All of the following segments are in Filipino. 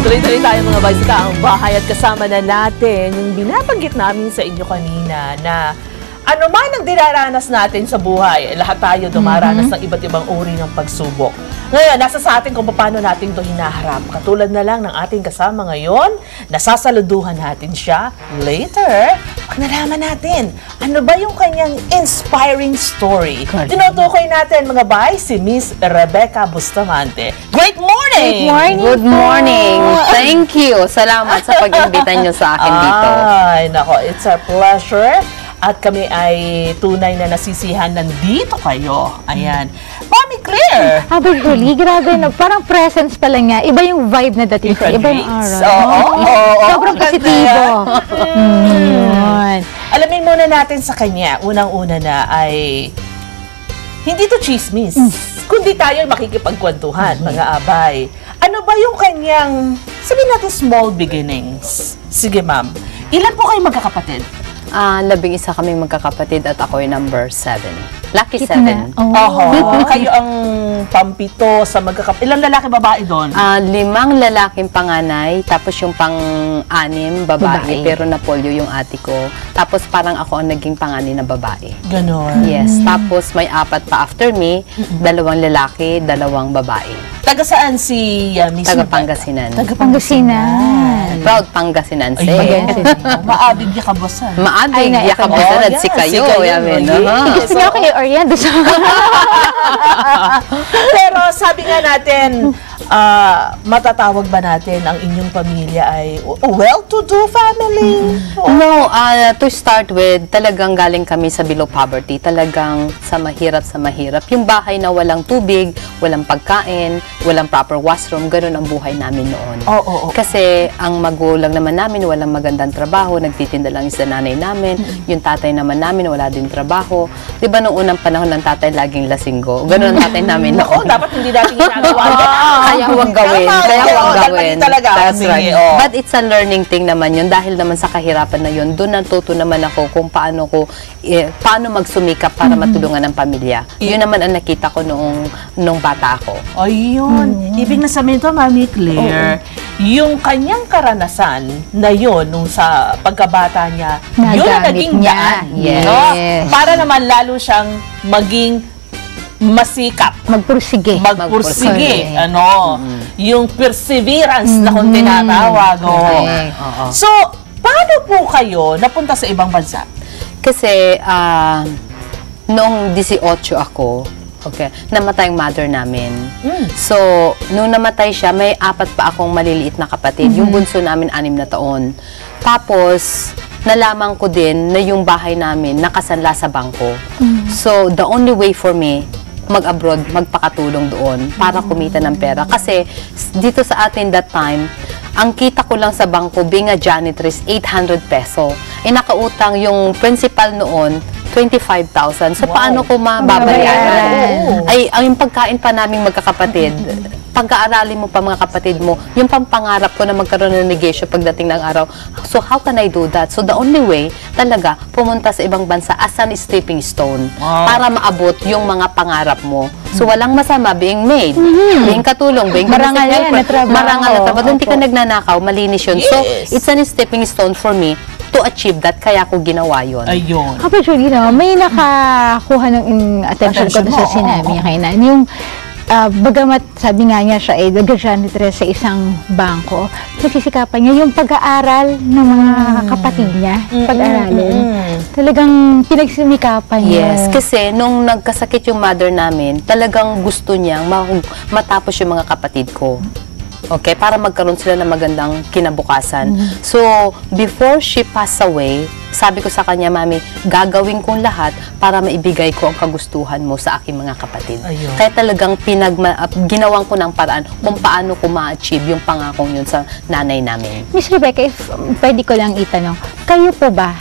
Tuloy-tuloy tayo mga boys sa ang bahay at kasama na natin yung binabanggit namin sa inyo kanina na ano man ang dinaranas natin sa buhay, lahat tayo dumaranas ng iba't ibang uri ng pagsubok. Ngayon, nasa sa atin kung paano natin ito hinaharap. Katulad na lang ng ating kasama ngayon, nasasaluduhan natin siya later. Pag nalaman natin, ano ba yung kanyang inspiring story? Tinutukoy natin mga bay, si Miss Rebecca Bustamante. Great morning! Good morning! Good morning! Thank you! Salamat sa pag-imbita nyo sa akin dito. Ay, nako, it's our pleasure. At kami ay tunay na nasisihan nandito kayo. Ayan. Mami Claire! Julie, grabe na. Parang presence pa lang niya. Iba yung vibe na dating sa iba yung aura. Sobrang positibo. Alamin muna natin sa kanya. Unang-una na ay hindi to chismis. Kundi tayo makikipagkwentuhan, mga abay. Ano ba yung kanyang, sabihin natin, small beginnings? Sige, ma'am. Ilan po kayo magkakapatid? 11 kaming magkakapatid at ako yung number 7. Lucky 7. Kayo ang pampito sa magkakapatid. Ilang lalaki, babae doon? 5 lalaking panganay, tapos yung pang-6 babae, pero napolyo yung ate ko. Tapos parang ako ang naging panganay na babae. Ganon. Yes, tapos may 4 pa after me, 2 lalaki, 2 babae. Taga saan si Miss Taga Pangasinan. Taga Pangasinan. Proud Pangasinan. Maabig niya kabasan. Maabig niya kabasan at si kayo. Gusto niyo kayo Oriente. Pero sabi nga natin, matatawag ba natin ang inyong pamilya ay well-to-do family? No, to start with, talagang galing kami sa below poverty. Talagang sa mahirap. Yung bahay na walang tubig, walang pagkain, walang proper washroom, ganun ang buhay namin noon. Kasi ang magulang naman namin, walang magandang trabaho, nagtitinda lang sa nanay namin. Yung tatay naman namin, wala din trabaho. Diba noong unang panahon ng tatay, laging lasinggo? Ganun ang tatay namin noon. Dapat hindi natin ginagawa. Kaya huwag gawin. That's right. Oh. But it's a learning thing naman yun. Dahil naman sa kahirapan na yun, doon natuto naman ako kung paano magsumikap para matulungan ang pamilya. Yun naman ang nakita ko noong bata ako. Ayun. Ibig na sabihin to, Mami Claire, yung kanyang karanasan na yun, nung sa pagkabata niya, yun ang naging daan. Yes. No? Para naman lalo siyang maging masikap. Magpursige. Yung perseverance na kung tinatawag. So, paano po kayo napunta sa ibang bansa? Kasi, noong 18 ako, namatay ang mother namin. So, nung namatay siya, may 4 pa akong maliliit na kapatid. Yung bunso namin, 6 na taon. Tapos, nalaman ko din na yung bahay namin nakasanla sa bangko. So, the only way for me, mag-abroad, magpakatulong doon para kumita ng pera. Kasi dito sa atin that time, ang kita ko lang sa bangko, being a janitress, 800 peso. Nakautang yung principal noon, 25,000. So, paano ko mababayaran? Ang pagkain pa naming magkakapatid, pagka-aralin mo pa mga kapatid mo, yung pampangarap ko na magkaroon ng negosyo pagdating ng araw. So, how can I do that? So, the only way, talaga, pumunta sa ibang bansa as an stepping stone para maabot yung mga pangarap mo. So, walang masama, being maid, being katulong, being marangal na trabaho. Hindi ka nagnanakaw, malinis yun. So, it's an stepping stone for me to achieve that, kaya ko ginawa yun. Ayun. Julie, may nakakuha ng attention ko sa sinabi niya kayo na. Yung, bagamat sabi nga niya siya ay nag-janitress sa isang bangko, nagsisikapan niya yung pag-aaral ng mga kapatid niya, pag-aralin. Talagang pinagsimikapan niya. Yes, kasi nung nagkasakit yung mother namin, talagang gusto niyang matapos yung mga kapatid ko. Para magkaroon sila ng magandang kinabukasan. So, before she passed away, sabi ko sa kanya, Mami, gagawin kong lahat para maibigay ko ang kagustuhan mo sa aking mga kapatid. Kaya talagang ginawan ko ng paraan kung paano ko ma-achieve yung pangakong yun sa nanay namin. Miss Rebecca, if pwede ko lang itanong, kayo po ba,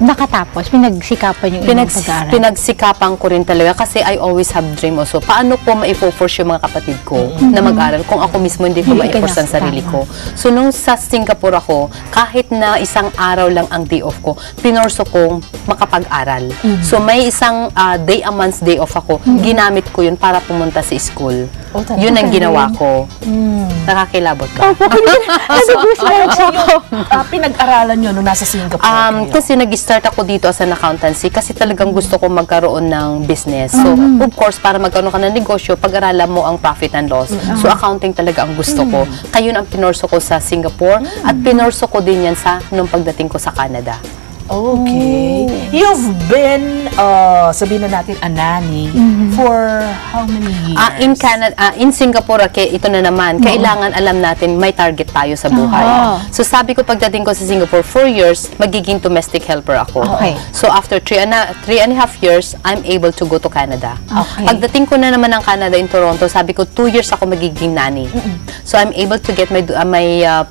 nakatapos, pinagsikapan yung inyong pag-aaral? Pinagsikapan ko rin talaga kasi I always have dream also. Paano ko ma-force yung mga kapatid ko na mag-aral kung ako mismo hindi ko ma-force ang sarili ko? So, nung sa Singapore ako, kahit na isang araw lang ang day off ko, pinorso kong makapag-aral. So, may isang day a month day off ako, ginamit ko yun para pumunta sa school. Yun ang ginawa ko. Nakakilabot ka? Opo, nag-goosebumps ako. Pinag-aralan nyo nung nasa Singapore kayo? Kasi nag-start ako dito as an accountancy kasi talagang gusto ko magkaroon ng business. So, of course, para magkaroon ka ng negosyo, pag-aralan mo ang profit and loss. So, accounting talaga ang gusto ko. Kaya yun ang pinorso ko sa Singapore at pinorso ko din yan nung pagdating ko sa Canada. Okay. You've been, sabihin na natin, a nanny for how many years? In Canada, in Singapore, ito na naman, kailangan alam natin may target tayo sa buhay. So sabi ko pagdating ko sa Singapore, 4 years, magiging domestic helper ako. Okay. So after 3.5 years, I'm able to go to Canada. Okay. Pagdating ko na naman ng Canada in Toronto, sabi ko 2 years ako magiging nanny. So I'm able to get my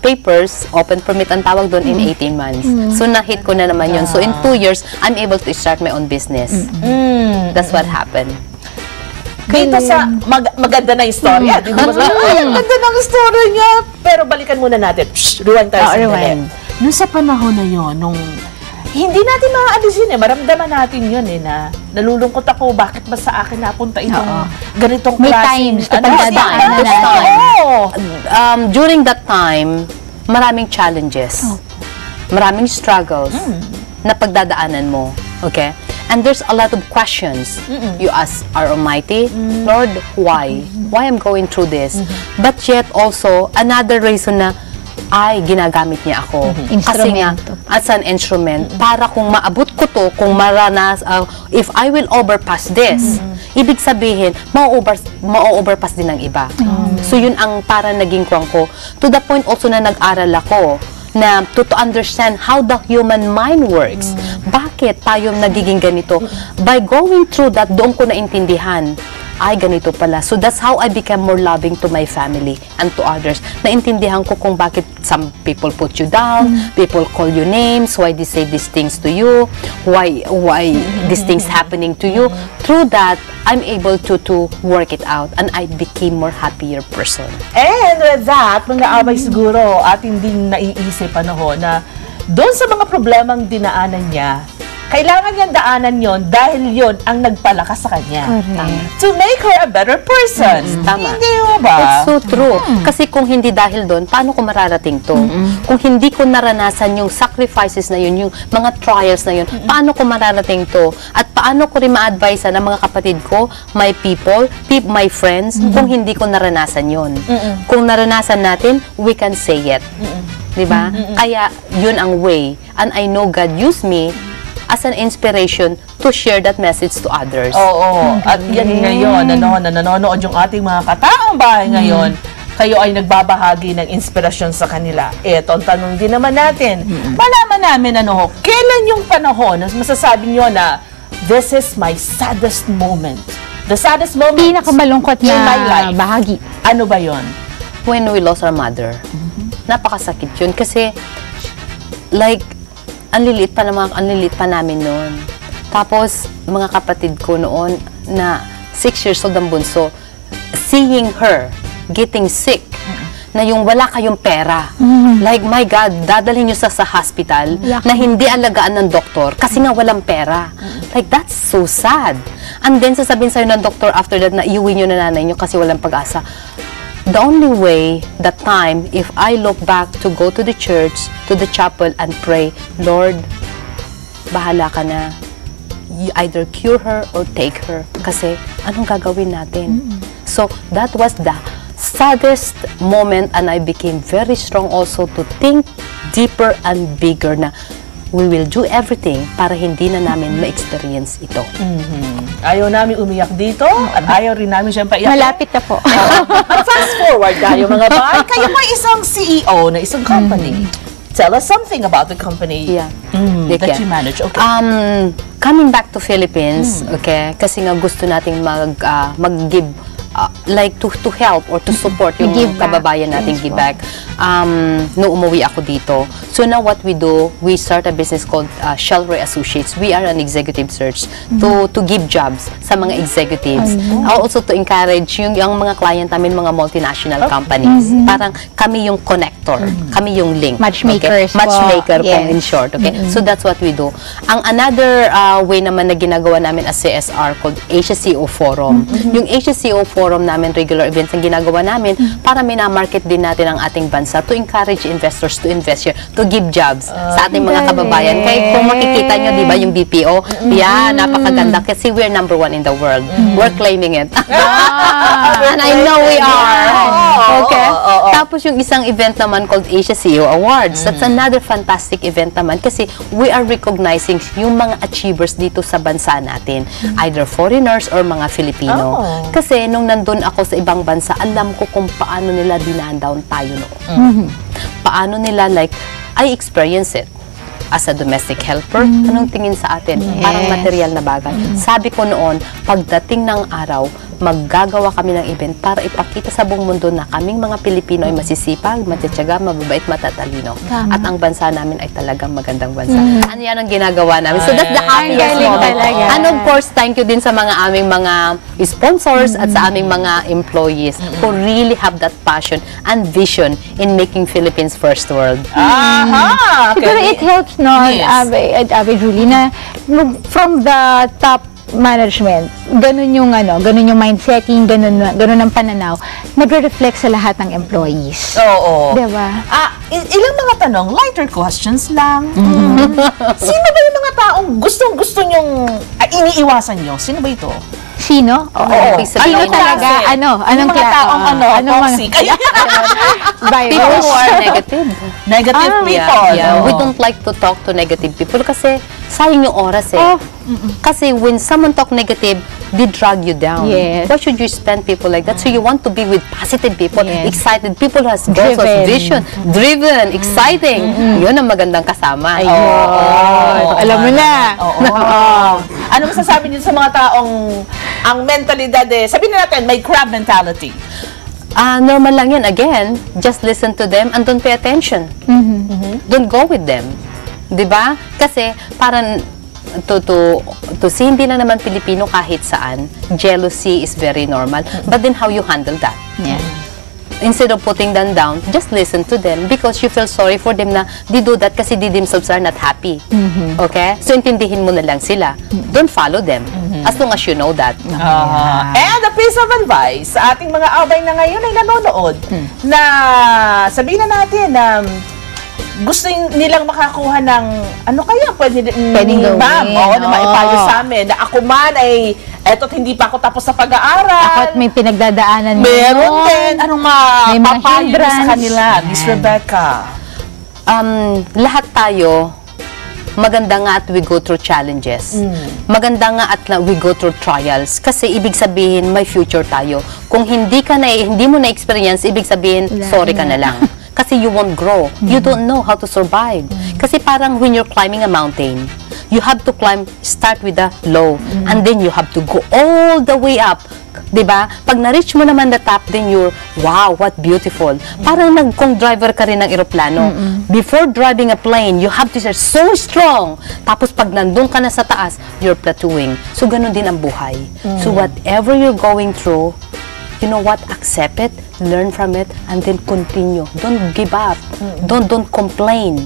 papers, open permit ang tawag doon, in 18 months. So na-hit ko na naman yun. So in 2 years, I'm able to start my own business. That's what happened. Dito sa maganda na istorya. Di ba? Ay, ang ganda ng istorya niya. Pero balikan muna natin. Rewind tayo sa rewind. Nung sa panahon na yon, nung hindi natin maaalis yun maramdaman natin yun na nalulungkot ako, bakit ba sa akin napunta itong ganitong May klaseng times kapag dadaanan na natin. During that time, maraming challenges. Maraming struggles na pagdadaanan mo. Okay? And there's a lot of questions. You ask our Almighty, Lord, why? Why I'm going through this? But yet also, another reason na ay ginagamit niya ako. Kasi nga, as an instrument, para kung maabot ko to, kung if I will overpass this, ibig sabihin, ma-overpass din ng iba. So yun ang para naging kwang ko. To the point also na nag-aral ako, na to understand how the human mind works. Bakit tayo nagiging ganito? By going through that, doon ko naintindihan, ay ganito pala. So that's how I became more loving to my family and to others. Naintindihan ko kung bakit some people put you down, people call you names, why they say these things to you, why these things happening to you. Through that, I'm able to work it out and I became more happier person. And with that, mga abay siguro ating din naiisip na doon sa mga problemang dinaanan niya, kailangan niyang daanan yon dahil yon ang nagpalakas sa kanya. To make her a better person. Tama. Hindi mo ba? It's so true. Kasi kung hindi dahil doon, paano ko mararating to? Kung hindi ko naranasan yung sacrifices na yun, yung mga trials na yun, paano ko mararating to? At paano ko rin ma-advise ng mga kapatid ko, my people, my friends, kung hindi ko naranasan yun? Kung naranasan natin, we can say it. Diba? Kaya yun ang way. And I know God used me as an inspiration to share that message to others. Oo. At yan ngayon, na nanonood yung ating mga kataong bahay ngayon, kayo ay nagbabahagi ng inspirasyon sa kanila. Eto, ang tanong din naman natin, malaman namin kailan yung panahon na masasabi nyo na this is my saddest moment. The saddest moment Pinakamalungkot in my na life. bahagi. Ano ba yon? When we lost our mother. Napakasakit yun kasi like ang lilit pa namin noon. Tapos, mga kapatid ko noon na 6 years old ang bunso, seeing her getting sick, na yung wala kayong pera. Like, my God, dadalhin nyo sa hospital na hindi alagaan ng doktor kasi nga walang pera. Like, that's so sad. And then, sasabihin sa'yo ng doktor after that na iuwi nyo na nanay nyo kasi walang pag-asa. The only way, that time, if I look back to go to the church, to the chapel, and pray, Lord, bahala ka na. You either cure her or take her. Kasi, anong gagawin natin? So, that was the saddest moment and I became very strong also to think deeper and bigger na we will do everything para hindi na namin ma-experience ito. Ayaw namin umiyak dito at ayaw rin namin siyang paiyak. Malapit na po. At fast forward tayo mga bay. Kayo po isang CEO na isang company. Tell us something about the company that you manage. Okay. Coming back to Philippines, okay, kasi nga gusto nating mag-give like to help or to support yung Give back. kababayan nating Yes, give back. No umuwi ako dito. So now what we do, we start a business called Shelroy Associates. We are an executive search to give jobs sa mga executives. Also to encourage yung mga client namin, mga multinational companies. Parang kami yung connector, kami yung link. Matchmakers po. Matchmaker po Yes. in short. Okay? So that's what we do. Ang another way naman na ginagawa namin as CSR called Asia CEO Forum. Yung Asia CEO Forum namin, regular events ang ginagawa namin para minamarket din natin ang ating bansa to encourage investors to invest here, to give jobs sa ating mga kababayan. Kaya kung makikita nyo, di ba, yung BPO, yan, napakaganda kasi we're number 1 in the world. We're claiming it. And I know we are. Okay? Tapos yung isang event naman called Asia CEO Awards. That's another fantastic event naman kasi we are recognizing yung mga achievers dito sa bansa natin. Either foreigners or mga Filipino. Kasi nung nandun ako sa ibang bansa, alam ko kung paano nila dinaan-down tayo noon. Paano nila, like, I experience it as a domestic helper. Anong tingin sa atin? Parang material na bagay. Sabi ko noon, pagdating ng araw, maggagawa kami ng event para ipakita sa buong mundo na kaming mga Pilipino ay masisipag, matitiyaga, mababait, matatalino. At ang bansa namin ay talagang magandang bansa. Ano yan ang ginagawa namin? So that's the happiest moment. And of course, thank you din sa mga aming mga sponsors at sa aming mga employees who really have that passion and vision in making Philippines first world. Siguro it helps, no, Ate Julie, na from the top management, ganun yung mindsetting, ganun ang pananaw, nagre-reflect sa lahat ng employees. Oo. Diba? Ilang mga tanong, lighter questions lang. Sino ba yung mga taong gustong-gusto nyong iniiwasan nyo? Sino ba ito? Sino? Ano talaga? Anong mga taong toxic? People who are negative. Negative people. Yeah. We don't like to talk to negative people kasi sayang yung oras eh. Kasi when someone talk negative, they drag you down. Yes. Why should you spend people like that? So you want to be with positive people, excited people who has goals, Driven. has vision, driven, exciting. Yun ang magandang kasama. Alam mo na. Ano masasabi niyo sa mga taong ang mentalidad sabihin natin, may crab mentality? Normal lang yan. Again, just listen to them and don't pay attention. Don't go with them. Diba? Kasi parang to see, hindi lang naman Pilipino kahit saan, jealousy is very normal. But then how you handle that? Yeah. Instead of putting them down, just listen to them because you feel sorry for them na they do that kasi they themselves are not happy. Okay? So intindihin mo na lang sila. Don't follow them as long as you know that. And a piece of advice sa ating mga abay na ngayon ay nanonood na sabihin na natin na gusto nilang makakuha ng ano kaya Pwedeng gawin. ma'am na maipayo sa amin na ako man ay eto't hindi pa ako tapos sa pag-aaral. Ako at may pinagdadaanan Meron din. Anong May mga mapapayo niyo sa hindrance. kanila, Miss Rebecca? Lahat tayo, maganda nga at we go through challenges. Maganda nga at we go through trials. Kasi ibig sabihin, may future tayo. Kung hindi mo na-experience, ibig sabihin, sorry ka na lang. Kasi you won't grow. You don't know how to survive. Kasi parang when you're climbing a mountain, you have to start with the low. And then you have to go all the way up. Diba? Pag na-reach mo naman the top, then you're, wow, what beautiful. Parang kung driver ka rin ng eroplano. Before driving a plane, you have to be so strong. Tapos pag nandun ka na sa taas, you're plateauing. So ganun din ang buhay. So whatever you're going through, you know what? Accept it, learn from it, and then continue. Don't give up. Don't complain.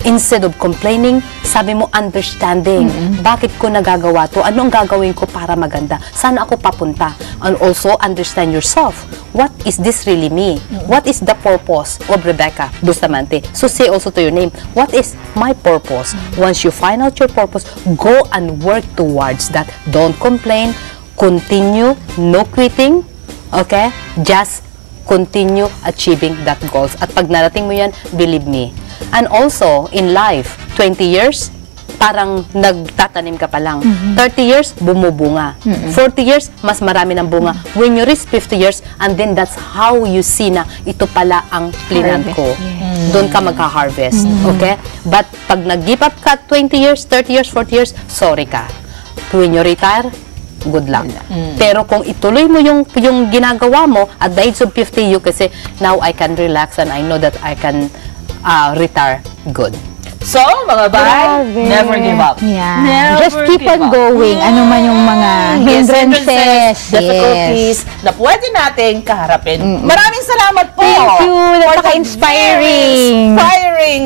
Instead of complaining, sabi mo understanding. Bakit ko nagagawa to? Anong gagawin ko para maganda? Saan ako papunta? And also understand yourself. What is this really me? What is the purpose of Rebecca Bustamante? So say also to your name, what is my purpose? Once you find out your purpose, go and work towards that. Don't complain. Continue. No quitting. Okay? Just continue achieving that goals. At pag narating mo yan, believe me. And also, in life, 20 years, parang nagtatanim ka pa lang. 30 years, bumubunga. 40 years, mas marami ng bunga. When you reach 50 years, and then that's how you see na ito pala ang plinan ko. Doon ka magka-harvest. Okay? But pag nag-give up ka 20 years, 30 years, 40 years, sorry ka. When you retire, good luck. Pero kung ituloy mo yung ginagawa mo, at the age of 50, you can say, now I can relax and I know that I can retire good. So, mga bay, never give up. Yeah. Never Just keep give on up. going. Ano man yung mga hindrances, difficulties na pwede nating kaharapin. Maraming salamat po. Thank you. for the Napaka-inspiring. Inspiring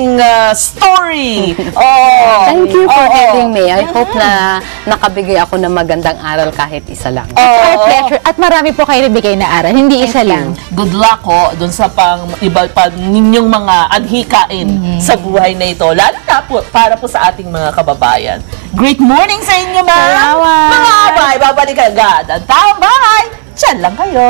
story. Oh, Thank you for having me. I hope na nakabigay ako ng magandang aral kahit isa lang. Our pleasure. At marami po kayo nabigay na aral. Hindi isa lang. Good luck ho dun sa iba pa ninyong mga adhikain sa buhay na ito. Lalo na po, para po sa ating mga kababayan. Great morning sa inyo, ma'am! Salamat! Mga bay, babalik agad. Ang taong bahay, dyan lang kayo.